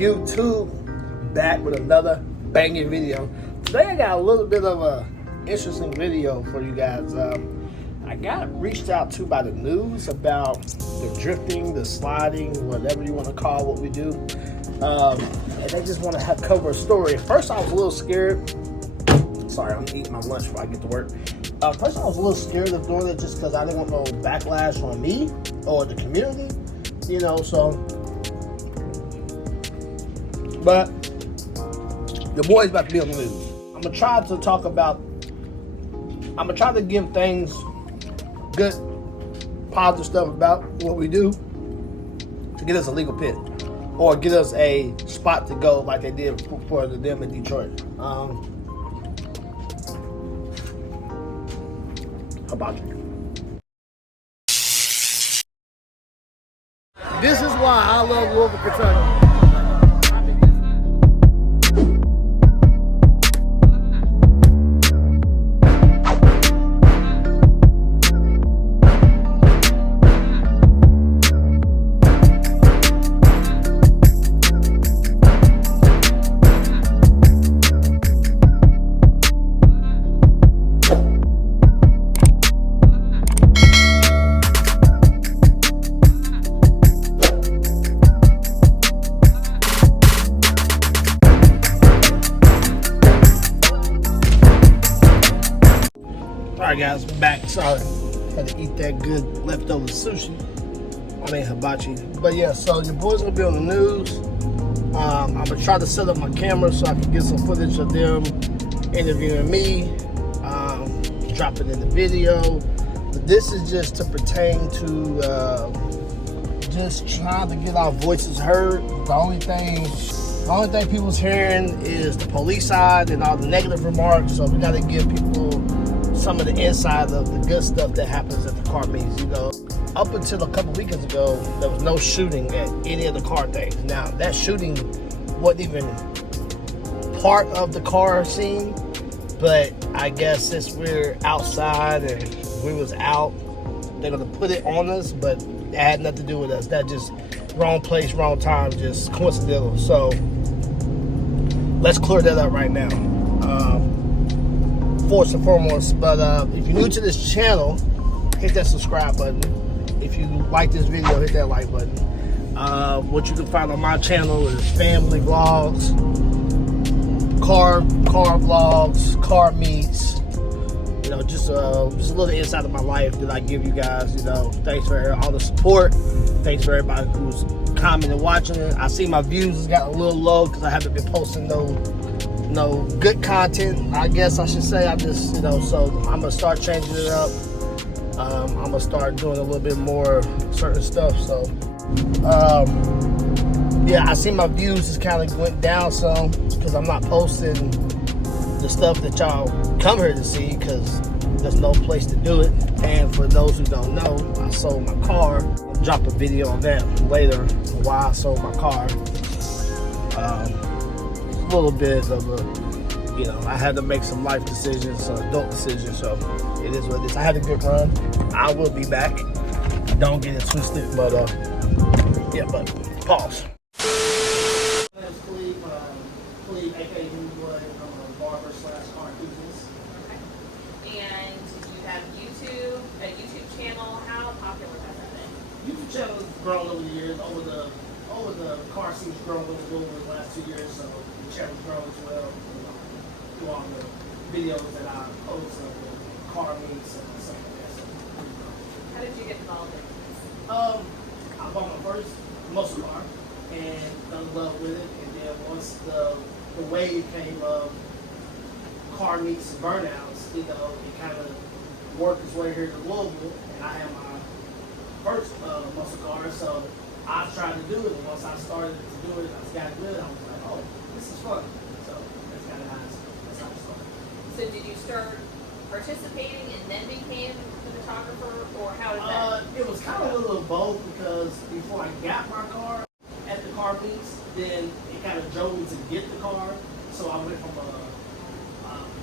YouTube, back with another banging video. Today I got a little bit of a interesting video for you guys. I got reached out to by the news about the drifting, the sliding, whatever you want to call what we do, and they just want to cover a story. At first I was a little scared. Sorry, I'm eating my lunch before I get to work. First I was a little scared of doing it just because I didn't want no backlash on me or the community, you know, so. But your boy's about to be on the news. I'm gonna try to give things good, positive stuff about what we do to get us a legal pit or get us a spot to go like they did for them in Detroit. How about you? This is why I love Louisville, Kentucky. Alright guys, we're back. Sorry, had to eat that good leftover sushi. I mean hibachi. But yeah, so your boy's gonna be on the news. I'm gonna try to set up my camera so I can get some footage of them interviewing me, drop it in the video. But this is just to pertain to just trying to get our voices heard. The only thing people's hearing is the police side and all the negative remarks. So we gotta give people some of the inside of the good stuff that happens at the car meets. You know, up until a couple weekends ago, there was no shooting at any of the car things. Now, that shooting wasn't even part of the car scene, but I guess since we're outside and we was out, they're gonna put it on us, but it had nothing to do with us. That just wrong place, wrong time, just coincidental. So let's clear that up right now. First and foremost, but if you're new to this channel, hit that subscribe button. If you like this video, hit that like button. What you can find on my channel is family vlogs, car vlogs, car meets. You know, just a little inside of my life that I give you guys. You know, thanks for all the support. Thanks for everybody who's commenting and watching it. I see my views has got a little low because I haven't been posting no good content, I guess I should say. I just, you know, so I'm gonna start changing it up. I'm gonna start doing a little bit more certain stuff. So yeah, I see my views just kind of went down some because I'm not posting the stuff that y'all come here to see because there's no place to do it. And for those who don't know, I sold my car. I'll drop a video on that later, why I sold my car. A little bit of a, you know, I had to make some life decisions, adult decisions, so it is what it is. I had a good run. I will be back. Don't get it twisted, but yeah, but pause. That's Cleve, aka Newswood. I'm a barber / car enthusiast. Okay. And you have a YouTube channel. How popular has that been? YouTube channel has grown over the years. Over the car scene's grown over the last 2 years, so the channel's grown as well. You know, through all the videos that I post of the car meets and stuff like that. So, how did you get involved in this? I bought my first muscle car and fell in love with it, and then once the wave came of car meets and burnouts, you know, it kind of worked its way here to Louisville, and I had my first muscle car, so I tried to do it, and once I started to do it, I got good. I was like, oh, this is fun. So that's kind of how it started. So did you start participating and then became a photographer, or how did that? It was kind of a little of both because before I got my car at the car meets, then it kind of drove me to get the car. So I went from a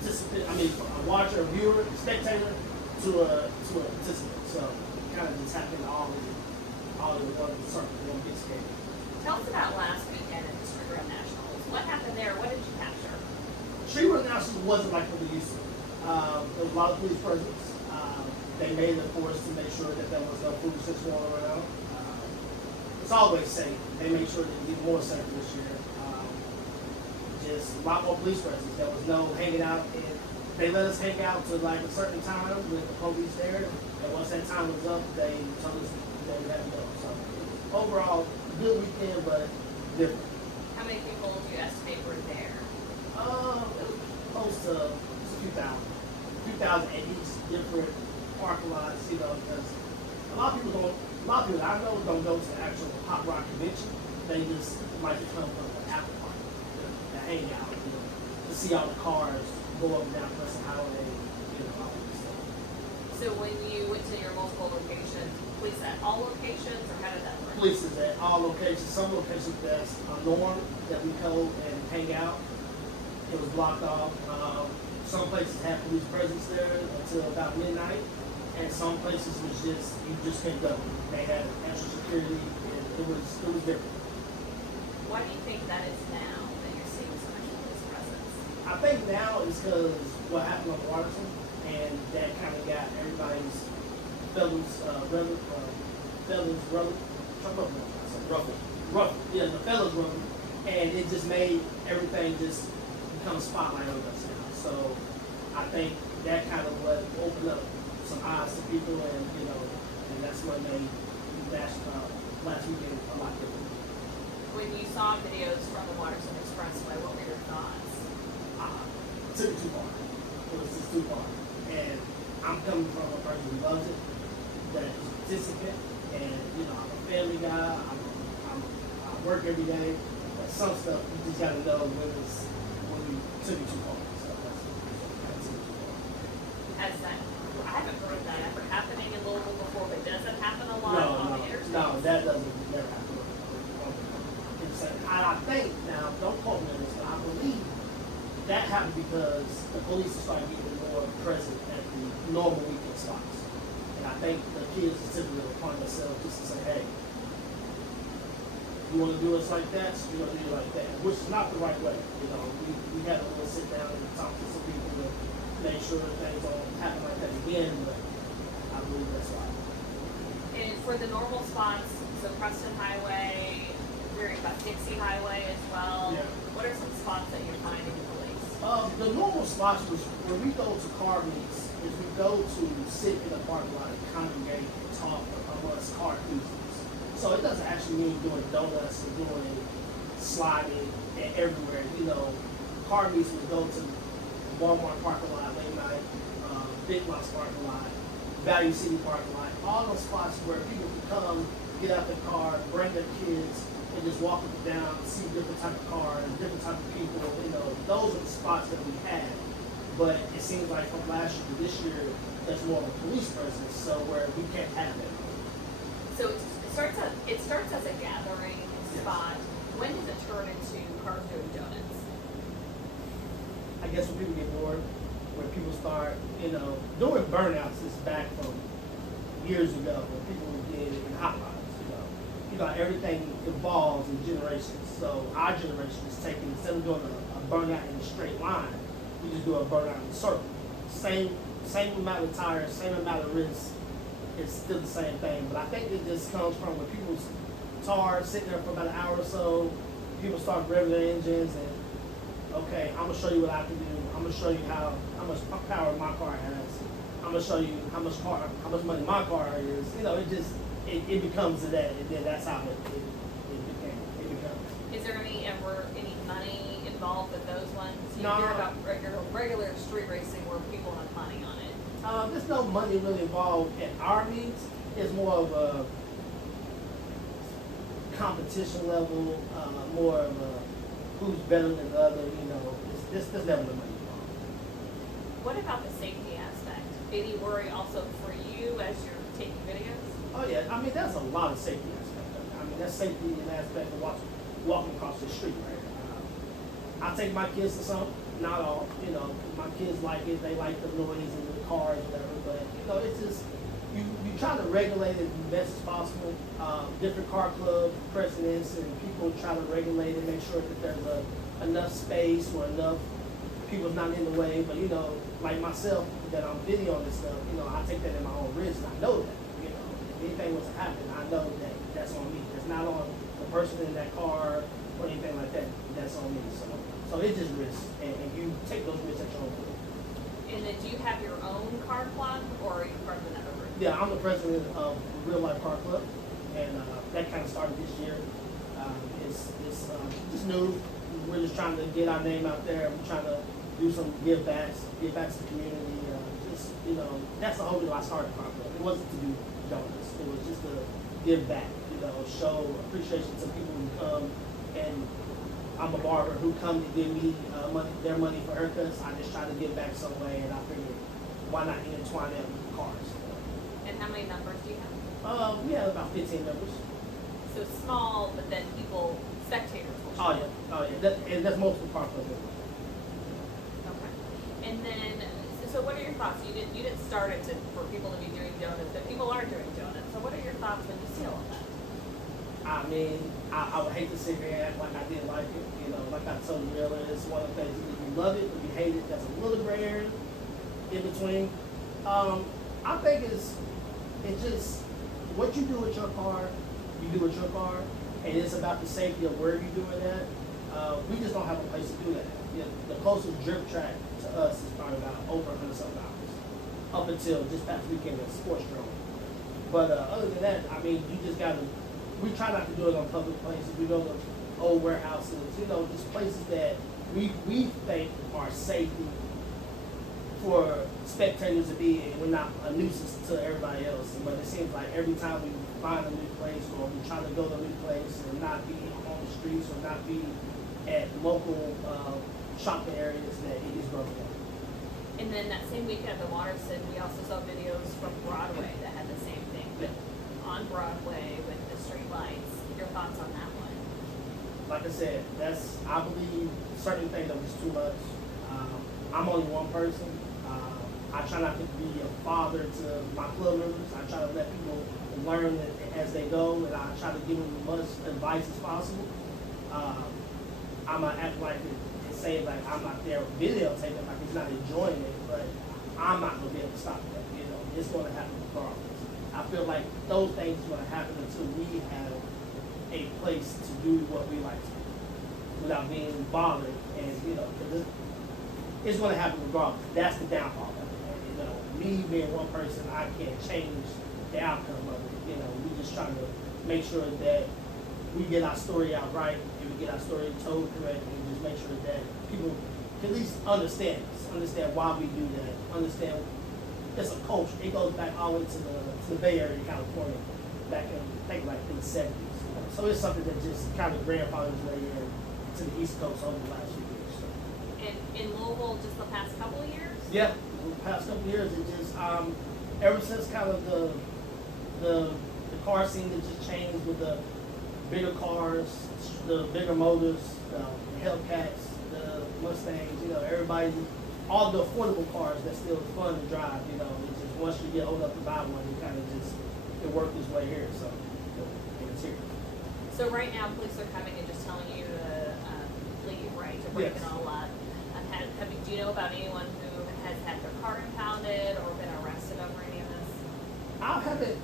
participant, from a watcher, a viewer, a spectator, to a participant. So it kind of just happened all in one circle, one big scale. Tell us about last weekend in Mr. honestly wasn't like what they used to. There was a lot of police presence. They made it a force to make sure that there was no foolishness going around. It's always safe. They made sure that it get more safer this year. Just a lot more police presence. There was no hanging out, and they let us hang out to like a certain time with the police there. And once that time was up, they told us that we had to go. So overall, good weekend, but different. How many people do you estimate were there? It was close to a few thousand at each different parking lots, you know, because a lot of people I know don't go to the actual Hot Rock convention. They just might just come from the after party to hang out, you know, to see all the cars go up and down Preston Highway, you know, all that stuff. So when you went to your multiple locations, police at all locations, or how did that work? Police is at all locations. Some locations that's a norm that we go and hang out. It was blocked off. Some places had police presence there until about midnight, and some places was just you just couldn't go. They had extra security, and it was different. Why do you think that is now that you're seeing so much police presence? I think now is because what happened on Waterson, and that kind of got everybody's ruffled. Yeah, the fellas ruffled, and it just made everything just become a spotlight on us now. So I think that kind of what opened up some eyes to people, and you know, and that's when they dashed last weekend a lot different. When you saw videos from the Waterson Expressway, what were your thoughts? It took it too far. It was just too far. And I'm coming from a person who loves it, that is a participant, and you know, I'm a family guy. I work every day, but some stuff you just gotta know when you took it too far. So that's it too far. Has that, I haven't heard that ever happening in Louisville before, but does it happen a lot on the interstate? No, that doesn't never happen. I think now, don't quote me on this, but I believe that happened because the police started getting more present at the normal weekend spots. And I think the kids are typically upon themselves just to say, hey, you want to do us like that, so you're going to do it like that, which is not the right way. You know, we had to really sit down and talk to some people to make sure that things don't happen like that again, but I believe that's right. And for the normal spots, so Preston Highway, we're about Dixie Highway as well. Yeah. What are some spots that you're finding police? The normal spots was when we go to car meets, is we go to sit in the parking lot and congregate and talk amongst car enthusiasts. So it doesn't actually mean doing donuts and doing sliding and everywhere. You know, car meets we go to Walmart parking lot late night, Big Lots parking lot, Value City parking lot, all those spots where people can come, get out their car, bring their kids, and just walk up and down, see different type of cars, different type of people. You know, those are the spots that we had. But it seems like from last year to this year, there's more of a police presence, so where we can't have that. So it starts as a gathering spot. When does it turn into cars doing donuts? I guess when people get bored, when people start, you know, doing burnouts is back from years ago when people did it in hot rods. You know, everything evolves in generations. So our generation is taking, instead of doing a burnout in a straight line, we just do a burnout in a circle. Same amount of tires, same amount of risk. It's still the same thing. But I think it just comes from when people's tired, sitting there for about an hour or so, people start revving their engines and, okay, I'm gonna show you what I can do. I'm gonna show you how much power my car has. I'm gonna show you how much money my car is. You know, it becomes that, and then that's how it becomes. Is there any money involved with those ones? You No. hear about regular street racing where people have money on it. There's no money really involved at our meets. It's more of a competition level, more of a who's better than the other. You know, there's never no money involved. What about the safety aspect? Any worry also for you as you're taking videos? Oh yeah, I mean there's a lot of safety aspect of it. I mean that's safety in the aspect of walking across the street, right? I take my kids to some, not all. You know, my kids like it. They like the noise and the cars, whatever. But you know, it's just you try to regulate it as best as possible. Different car club presidents and people try to regulate it, make sure that there's enough space or enough people's not in the way, but you know, like myself, that I'm videoing this stuff, you know, I take that in my own risk, and I know that, you know, if anything was to happen, I know that that's on me. It's not on the person in that car or anything like that. That's on me. So it's just risk, and you take those risks at your own risk. And then do you have your own car club, or are you part of another group? Yeah, I'm the president of Real Life Car Club, and that kind of started this year. It's just new. We're just trying to get our name out there. We're trying to do some give backs to the community. Just, you know, that's the whole reason I started Car Club. It wasn't to do donuts. It was just to give back, you know, show appreciation to people who come. And I'm a barber who come to give me their money for haircuts. I just try to give back some way, and I figured, why not intertwine them with cars? And how many members do you have? We have about 15 members. So small, but then people, spectators will show Oh up. yeah. And that's multiple car clubs. Okay. And then, so what are your thoughts? You didn't start it for people to be doing donuts, but people are doing donuts. So what are your thoughts when you see all of that? I mean, I would hate to sit here and act like I didn't like it. You know, like I told you earlier, it's one of the things, either you love it or you hate it. That's a little gray area in between. I think it's just what you do with your car, you do with your car, and it's about the safety of where you're doing that. We just don't have a place to do that. You know, the closest drip track to us is probably about over $100-something, up until just past weekend at Sports Drone. But other than that, I mean, you just gotta. We try not to do it on public places. We go to old warehouses, you know, just places that we think are safe for spectators to be in. We're not a nuisance to everybody else. But it seems like every time we find a new place, or we try to go to a new place and not be on the streets or not be at local shopping areas, that it gets broken down. And then that same weekend at the Waterston, we also saw videos from Broadway that had the same thing. Yeah. On Broadway with the street lights. Your thoughts on that one? Like I said, I believe certain things that was too much. I'm only one person. I try not to be a father to my club members. I try to let people learn as they go, and I try to give them as much advice as possible. I'm not act like it say like I'm not there videotaping, like he's not enjoying it, but I'm not gonna be able to stop that. You know, it's gonna happen regardless. I feel like those things are gonna happen until we have a place to do what we like to do without being bothered, and you know, cause it's gonna happen regardless. That's the downfall of it. And, you know, me being one person, I can't change the outcome of it. You know, we just trying to make sure that we get our story out right, and we get our story told correctly, and just make sure that people can at least understand us, understand why we do that, understand it's a culture. It goes back all the way to the Bay Area, California, back in, I think like in the 70s. So it's something that just kind of grandfathered its way in to the East Coast over the last few years. So. And in Louisville, just the past couple of years? Yeah, the past couple of years, it just, ever since kind of the car scene that just changed with the bigger cars, the bigger motors, the Hellcats, the Mustangs, you know, everybody, all the affordable cars that's still fun to drive, you know, it's just once you get old enough to buy one, it kind of just, it worked its way here, so it's here. So right now, police are coming and just telling you to leave, right, to break Yes. it all up. Do you know about anyone who has had their car impounded or been arrested over any of this? I haven't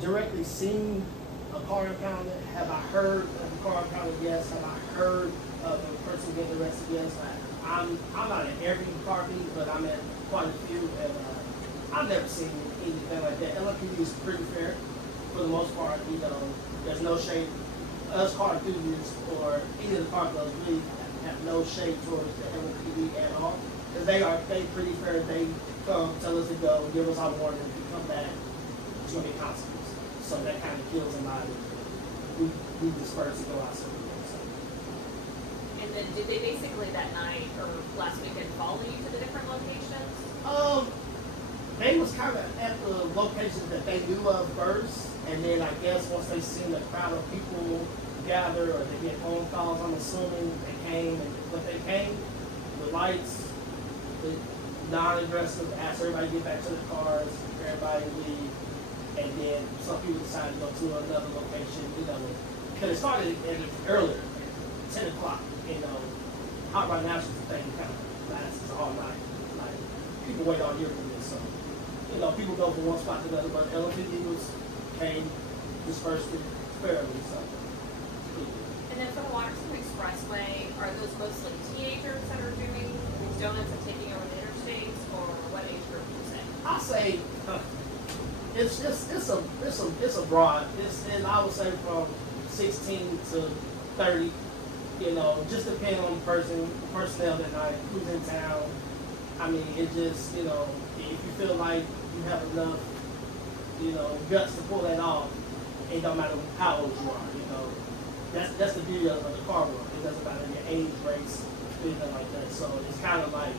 directly seen a car impounded. Have I heard of a car impounded? Yes. Have I heard of a person getting arrested? Yes. I'm not at every car meet, but I'm at quite a few, and I've never seen anything like that. LFPD is pretty fair for the most part. You know, there's no shade. Us car enthusiasts or any of the car clubs really have no shade towards the LFPD at all, because they pretty fair. They come, tell us to go, give us our warning. If we come back, it's gonna be consequences. So that kind of kills them out. We disperse and go out somewhere. And then did they basically that night or last weekend follow you to the different locations? They was kind of at the locations that they knew of first, and then I guess once they seen the crowd of people gather or they get phone calls, I'm assuming they came, but they came with lights, with non-aggressive, asked everybody to get back to their cars, everybody leave, and then some people decided to go to another location, you know, because it started earlier, 10 o'clock, you know, Hot Rod Nationals thing kind of lasts all night. Like people wait all year for this, so people go from one spot to the other. But the Olympic Eagles came, dispersed it fairly, so. And then for the Waterston Expressway, are those mostly teenagers that are doing these donuts and taking over the interstates, or what age group would you say? I say it's a broad. And I would say from 16 to 30. Just depending on the personnel that night, who's in town. I mean, it just if you feel like you have enough guts to pull that off, it don't matter how old you are. That's the beauty of the car world. It doesn't matter your age, race, anything like that. So it's kind of like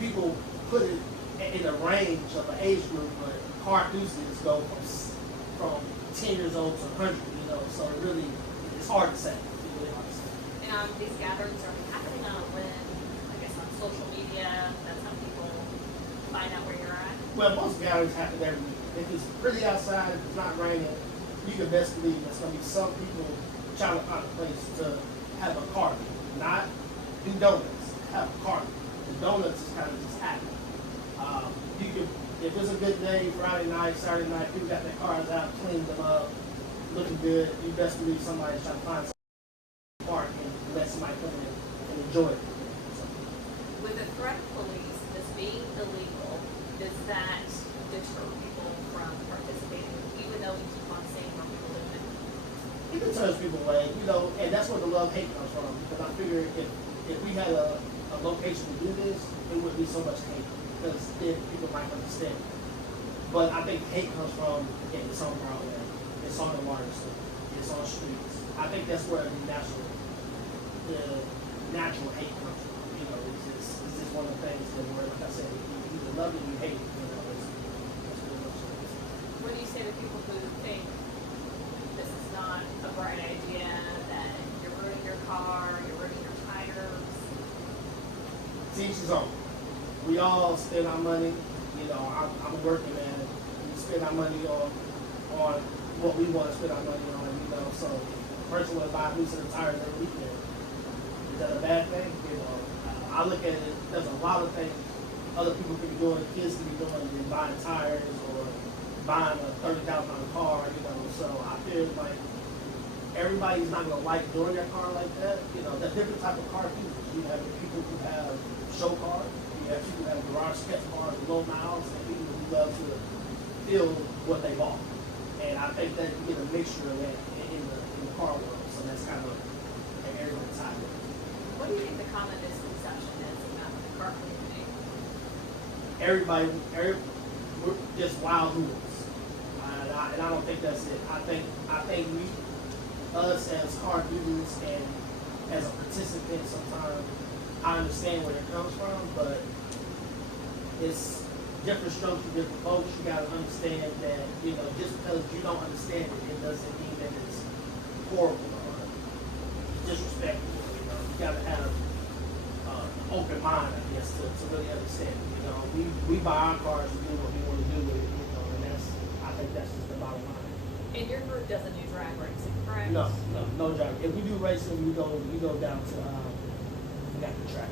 people put it in a range of an age group, but car enthusiasts go from 10 years old to 100. So it really it's hard to say. It's really hard to say. And these gatherings are happening on a whim, I guess on social media. That's how people find out where you're at. Well, most gatherings happen every week. If it's really outside, if it's not raining, you can best believe there's going to be some people trying to find a place to have a party, not do donuts, have a party. The donuts is kind of just happening. You can, if it's a good day, Friday night, Saturday night, people got their cars out, cleaned them up, looking good. You best believe somebody's trying to find some park and let somebody come in and enjoy it. So. With the threat of police, this being illegal, does that deter people from participating, even though we keep on saying we're people doing it? It deters people away, and that's where the love-hate comes from. Because I figure if we had a location to do this, it wouldn't be so much hate. Because then people might understand. But I think hate comes from, again, it's on Broadway, it's on the Waterston, it's on streets. I think that's where the natural hate comes from. It's just one of the things that where, like I said, you either love it or you hate it. That's pretty much it. What do you say to people who think this is not a bright idea, that you're ruining your car, you're ruining your tires? To each his own. We all spend our money. I'm a working man. We spend our money on what we want to spend our money on. So a person would buy new set of tires every weekend. Is that a bad thing? I look at it. There's a lot of things other people could be doing, kids could be doing, than buying tires or buying a $30,000 car. So I feel like everybody's not gonna like doing their car like that. There's different type of car users. You have people who have show cars. You have people who have garage sketch cars with low miles, and people who love to feel what they bought. And I think that you get a mixture of that in the car world. So that's kind of like everyone's side of it. What do you think the common misconception is about the car community? We're just wild hooligans. And I don't think that's it. I think us as car enthusiasts and as a participant sometimes, I understand where it comes from, but it's different strokes for different folks. You gotta understand that, just because you don't understand it doesn't mean that it's horrible or disrespectful. You gotta have an open mind, I guess, to really understand it. We buy our cars to do what we want to do with it, and I think that's just the bottom line. And your group doesn't do drag racing, correct? No driving. If we do racing, we go down to we got the track.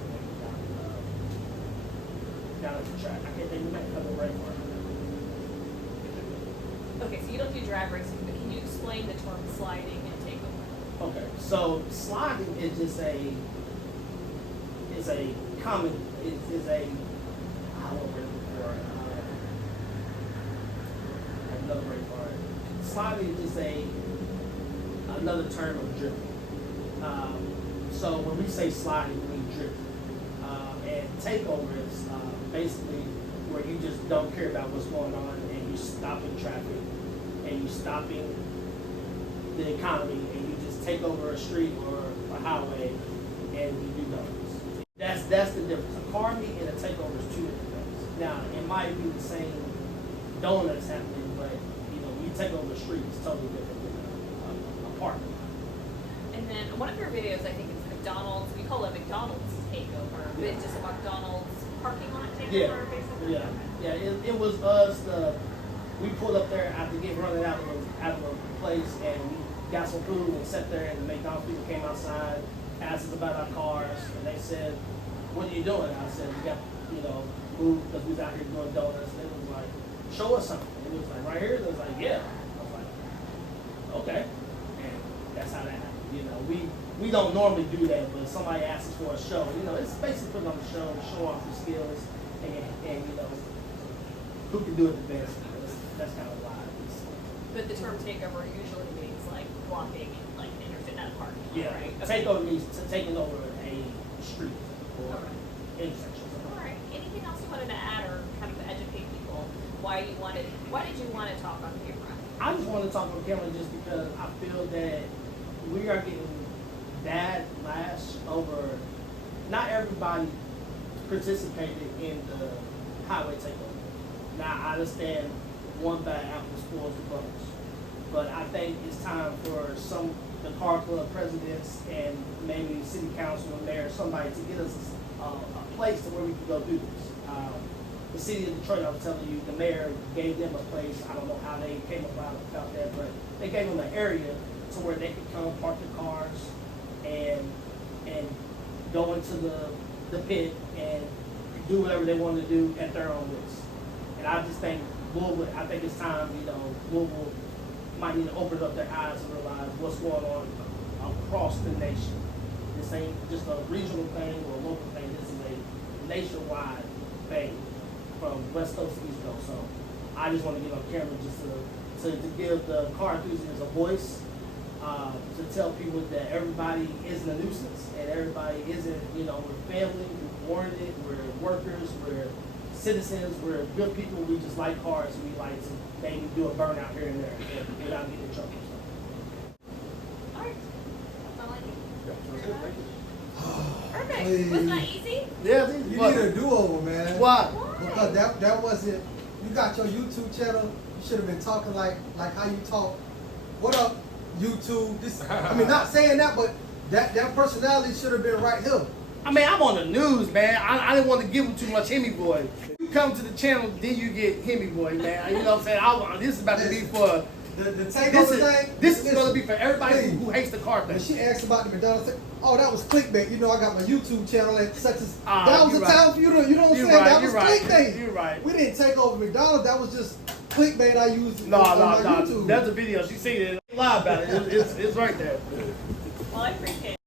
Down at the track. I can't think of the other right one. Okay, so you don't do drag racing, but can you explain the term sliding and takeover? Okay, so sliding is just a common is a I won't wait for another word for it. Sliding is another term of drifting. So when we say sliding, we mean drifting. And takeover is basically where you just don't care about what's going on and you stopping traffic and you stopping the economy and you just take over a street or a highway and you do those. That's the difference. A car meet and a takeover is two different things. Now it might be the same donuts happening, but when you take over the street, it's totally different than a parking lot. And then one of your videos, I think it's McDonald's. We call it McDonald's takeover. But it's just a McDonald's parking lot takeover, basically. Yeah. It was us. We pulled up there after getting running out of the place, and we got some food and sat there. And the McDonald's people came outside, asked us about our cars, and they said, "What are you doing?" I said, "We got, food because we was out here doing donuts." And it was like, "Show us something." It was like, "Right here." It was like, "Yeah." I was like, "Okay," and that's how that happened. We don't normally do that, but somebody asks us for a show. It's basically putting on a show, show off your skills, and who can do it the best. That's kind of why. But the term takeover usually means like blocking, like in that park. Yeah, Right. takeover means taking over a street or intersection. All right. Anything else you wanted to add or kind of educate people why did you want to talk on camera? I just want to talk on camera just because I feel that we are getting bad lash over. Not everybody participated in the highway takeover. Now I understand one bad apple spoils the bunch, but I think it's time for the car club presidents and maybe city council and mayor, somebody to get us a place to where we can go do this. The city of Detroit, I was telling you, the mayor gave them a place. I don't know how they came about that, but they gave them an area to where they could come park their cars and go into the pit and do whatever they want to do at their own risk. And I just think I think it's time, Louisville might need to open up their eyes and realize what's going on across the nation. This ain't just a regional thing or a local thing. This is a nationwide thing from West Coast to East Coast. So I just want to get on camera just to give the car enthusiasts a voice, to tell people that everybody isn't a nuisance and everybody isn't, we're family, we're warranted, we're workers, we're citizens, we're good people. We just like cars, and we like to maybe do a burnout here and there without getting in trouble. All right. That's all I need. Thank you. Perfect. Please. Wasn't that easy? Yeah, You need a do-over, man. Why? Because that wasn't. You got your YouTube channel. You should have been talking like how you talk. What up, YouTube? Not saying that, but that personality should have been right here. I mean, I'm on the news, man. I didn't want to give him too much Hemi Boy. You come to the channel, then you get Hemi Boy, man. You know what I'm saying? This is about to be for the takeover thing. This is going to be for everybody who hates the car thing. When she asked about the McDonald's, I said, "Oh, that was clickbait. I got my YouTube channel and such as that was you're the right. time for you to, you know what I'm You're saying? right, That was you're right. clickbait. You're right. We didn't take over McDonald's. That was just clickbait I used on my YouTube. That's a video. She seen it. Lie about it. It's right there. Well, I appreciate it.